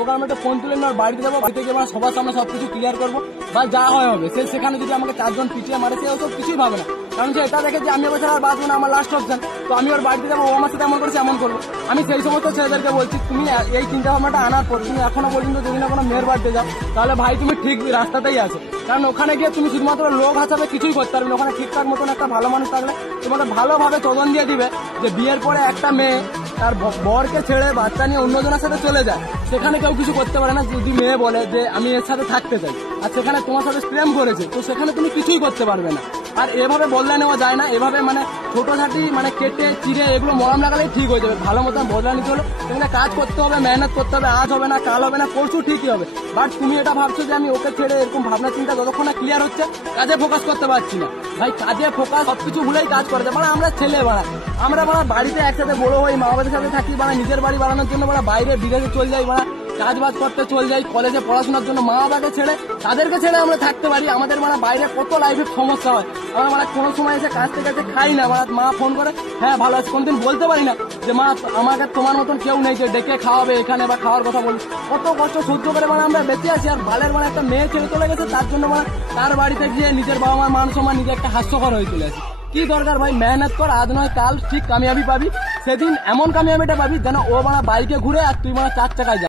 ওকে আমি একটা ফোন তুলে ওর বাড়িতে যাবো, বাড়িতে গিয়ে সবার সামনে সবকিছু ক্লিয়ার করবো, বা যা হয় হবে। সে সেখানে যদি আমাকে 4 জন পিটিয়ে মারে, সে ওসব কিছুই ভাবে না, কারণ সে এটা দেখে যে আমি ওর ছাড়া আর বাঁচবো না, আমার লাস্ট অপশন। তো আমি ওর বাড়িতে যাবো, ও আমার সাথে এমন করেছে এমন করবো। আমি সেই সমস্ত ছেলেদেরকে বলছি, তুমি এই চিন্তা ভাবনাটা আনার পর তুমি এখনো পর্যন্ত যদি না কোনো মেয়ের বাড়িতে যাও, তাহলে ভাই তুমি ঠিক রাস্তাতেই আছো। কারণ ওখানে গিয়ে তুমি শুধুমাত্র লোক হাসাবে, কিছুই করতে পারবে না। ওখানে ঠিকঠাক মতন একটা ভালো মানুষ থাকলে তোমাকে ভালোভাবে চোদন দিয়ে দিবে যে বিয়ের পরে একটা মেয়ে তার বরকে ছেড়ে বাচ্চা নিয়ে অন্যজনের সাথে চলে যায়, সেখানে কেউ কিছু করতে পারে না। যদি মেয়ে বলে যে আমি এর সাথে থাকতে চাই, আর সেখানে তোমার সাথে প্রেম করেছে, তো সেখানে তুমি কিছুই করতে পারবে না। আর এভাবে বদলা নেওয়া যায় না, এভাবে ছোটখাটি কেটে চিড়ে এগুলো মলম লাগালেই ঠিক হয়ে যাবে। ভালো মতন বদলা নিতে হলো, সেখানে কাজ করতে হবে, মেহনত করতে হবে। আজ হবে না, কাল হবে না, পরশু ঠিকই হবে। বাট তুমি এটা ভাবছো যে আমি ওকে ছেড়ে, এরকম ভাবনা চিন্তা যতক্ষণ না ক্লিয়ার হচ্ছে, কাজে ফোকাস করতে পারছি না। ভাই কাজে ফোকাস সবকিছু ভুলেই কাজ করে যায়। আমরা ছেলে আমরা বাড়িতে একসাথে বড় হই, মা বাবার সাথে থাকি, নিজের বাড়ি বানানোর জন্য বাইরে বিদেশে চলে যাই, কাজ বাজ করতে চলে যাই, কলেজে পড়াশোনার জন্য মা বাবাকে ছেড়ে, তাদেরকে ছেড়ে আমরা থাকতে পারি। আমাদের বাইরে কত লাইফে সমস্যা হয়। আমরা কোনো সময় এসে কাজ থেকে খাই না, মা ফোন করে হ্যাঁ ভালো আছে, কোনদিন বলতে পারি না যে মা আমাকে তোমার মতন কেউ নেই যে ডেকে খাওয়াবে এখানে বা খাওয়ার কথা বলি। কত কষ্ট সহ্য করে আমরা বেঁচে আছি। আর বালের একটা মেয়ে ছেড়ে চলে গেছে, তার জন্য তার বাড়িতে গিয়ে নিজের বাবা মার মান সম্মান নিজে একটা হাস্যকর হয়ে চলে আসে। কি দরকার ভাই, মেহনত কর, আজ নয় কাল ঠিক কামিয়াবি পাবি। সেদিন এমন কামিয়াবিটা পাবি যেন ও বাইকে ঘুরে আর তুই 4 চাকায় যা।